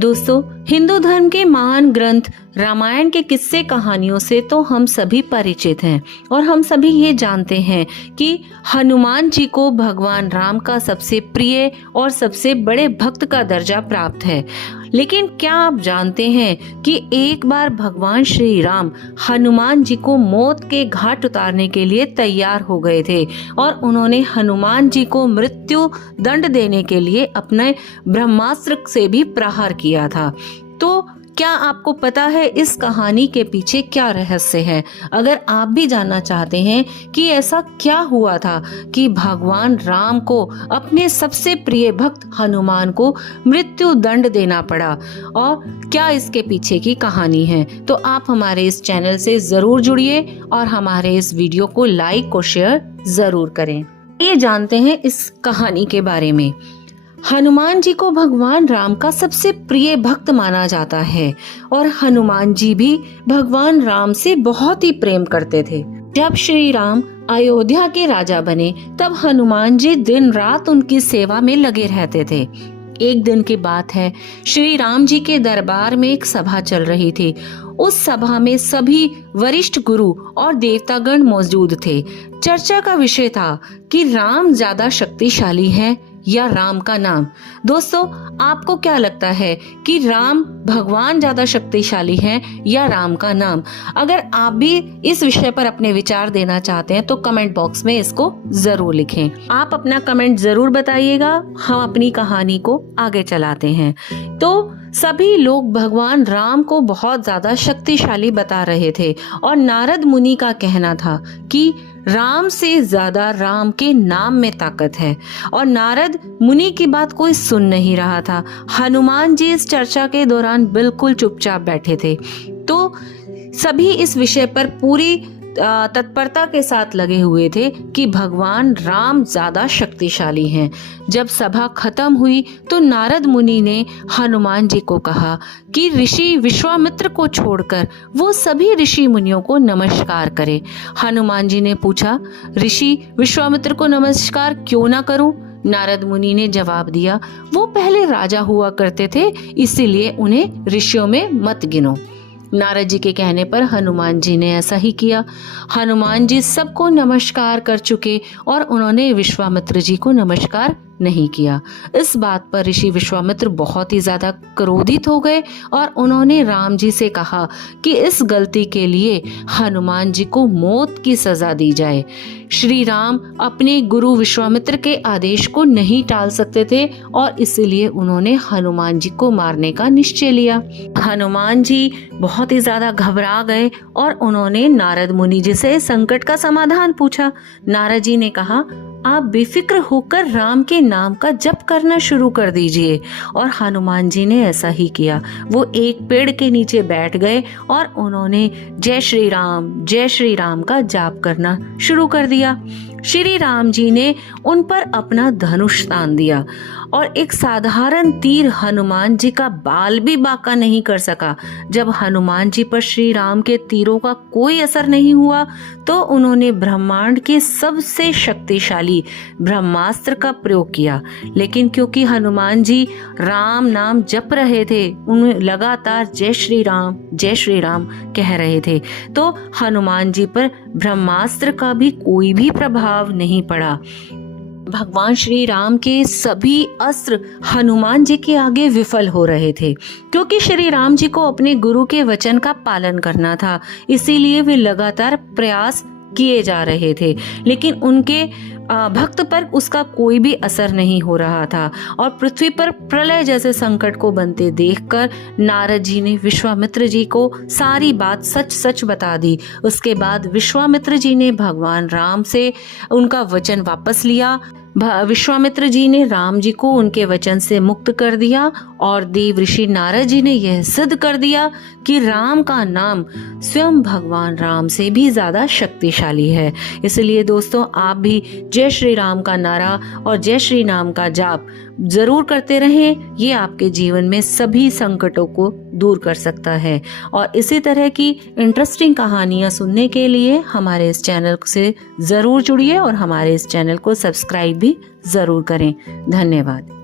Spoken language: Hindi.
दोस्तों, हिंदू धर्म के महान ग्रंथ रामायण के किस्से कहानियों से तो हम सभी परिचित हैं और हम सभी ये जानते हैं कि हनुमान जी को भगवान राम का सबसे प्रिय और सबसे बड़े भक्त का दर्जा प्राप्त है। लेकिन क्या आप जानते हैं कि एक बार भगवान श्री राम हनुमान जी को मौत के घाट उतारने के लिए तैयार हो गए थे और उन्होंने हनुमान जी को मृत्यु दंड देने के लिए अपने ब्रह्मास्त्र से भी प्रहार किया था। तो क्या आपको पता है इस कहानी के पीछे क्या रहस्य है? अगर आप भी जानना चाहते हैं कि ऐसा क्या हुआ था कि भगवान राम को अपने सबसे प्रिय भक्त हनुमान को मृत्यु दंड देना पड़ा और क्या इसके पीछे की कहानी है, तो आप हमारे इस चैनल से जरूर जुड़िए और हमारे इस वीडियो को लाइक और शेयर जरूर करें। ये जानते हैं इस कहानी के बारे में। हनुमान जी को भगवान राम का सबसे प्रिय भक्त माना जाता है और हनुमान जी भी भगवान राम से बहुत ही प्रेम करते थे। जब श्री राम अयोध्या के राजा बने तब हनुमान जी दिन रात उनकी सेवा में लगे रहते थे। एक दिन की बात है, श्री राम जी के दरबार में एक सभा चल रही थी। उस सभा में सभी वरिष्ठ गुरु और देवतागण मौजूद थे। चर्चा का विषय था कि राम ज्यादा शक्तिशाली है या राम का नाम। दोस्तों, आपको क्या लगता है कि राम भगवान ज्यादा शक्तिशाली है या राम का नाम? अगर आप भी इस विषय पर अपने विचार देना चाहते हैं तो कमेंट बॉक्स में इसको जरूर लिखें। आप अपना कमेंट जरूर बताइएगा, हम अपनी कहानी को आगे चलाते हैं। तो सभी लोग भगवान राम को बहुत ज्यादा शक्तिशाली बता रहे थे और नारद मुनि का कहना था कि राम से ज्यादा राम के नाम में ताकत है और नारद मुनि की बात कोई सुन नहीं रहा था। हनुमान जी इस चर्चा के दौरान बिल्कुल चुपचाप बैठे थे। तो सभी इस विषय पर पूरी तत्परता के साथ लगे हुए थे कि भगवान राम ज्यादा शक्तिशाली हैं। जब सभा खत्म हुई तो नारद मुनि ने हनुमान जी को कहा कि ऋषि विश्वामित्र को छोड़कर वो सभी ऋषि मुनियों को नमस्कार करें। हनुमान जी ने पूछा, ऋषि विश्वामित्र को नमस्कार क्यों ना करूं? नारद मुनि ने जवाब दिया, वो पहले राजा हुआ करते थे, इसीलिए उन्हें ऋषियों में मत गिनो। नारद जी के कहने पर हनुमान जी ने ऐसा ही किया। हनुमान जी सबको नमस्कार कर चुके और उन्होंने विश्वामित्र जी को नमस्कार नहीं किया। इस बात पर ऋषि विश्वामित्र बहुत ही ज्यादा क्रोधित हो गए और उन्होंने राम जी से कहा कि इस गलती के लिए हनुमान जी को मौत की सजा दी जाए। श्री राम अपने गुरु विश्वामित्र के आदेश को नहीं टाल सकते थे और इसीलिए उन्होंने हनुमान जी को मारने का निश्चय लिया। हनुमान जी बहुत ही ज्यादा घबरा गए और उन्होंने नारद मुनि जी से संकट का समाधान पूछा। नारद जी ने कहा, आप बेफिक्र होकर राम के नाम का जप करना शुरू कर दीजिए। और हनुमान जी ने ऐसा ही किया। वो एक पेड़ के नीचे बैठ गए और उन्होंने जय श्री राम का जाप करना शुरू कर दिया। श्री राम जी ने उन पर अपना धनुष तान दिया और एक साधारण तीर हनुमान जी का बाल भी बांका नहीं कर सका। जब हनुमान जी पर श्री राम के तीरों का कोई असर नहीं हुआ तो उन्होंने ब्रह्मांड के सबसे शक्तिशाली ब्रह्मास्त्र का प्रयोग किया। लेकिन क्योंकि हनुमान जी राम नाम जप रहे थे, उन्हें लगातार जय श्री राम कह रहे थे, तो हनुमान जी पर ब्रह्मास्त्र का भी कोई भी प्रभाव नहीं पड़ा। भगवान श्री राम के सभी अस्त्र हनुमान जी के आगे विफल हो रहे थे। क्योंकि श्री राम जी को अपने गुरु के वचन का पालन करना था, इसीलिए वे लगातार प्रयास किए जा रहे थे, लेकिन उनके भक्त पर उसका कोई भी असर नहीं हो रहा था। और पृथ्वी पर प्रलय जैसे संकट को बनते देखकर नारद जी ने विश्वामित्र जी को सारी बात सच सच बता दी। उसके बाद विश्वामित्र जी ने भगवान राम से उनका वचन वापस लिया। विश्वामित्र जी ने राम जी को उनके वचन से मुक्त कर दिया और देव ऋषि नारद जी ने यह सिद्ध कर दिया कि राम का नाम स्वयं भगवान राम से भी ज्यादा शक्तिशाली है। इसलिए दोस्तों, आप भी जय श्री राम का नारा और जय श्री राम का जाप जरूर करते रहें। ये आपके जीवन में सभी संकटों को दूर कर सकता है। और इसी तरह की इंटरेस्टिंग कहानियां सुनने के लिए हमारे इस चैनल से जरूर जुड़िए और हमारे इस चैनल को सब्सक्राइब भी जरूर करें। धन्यवाद।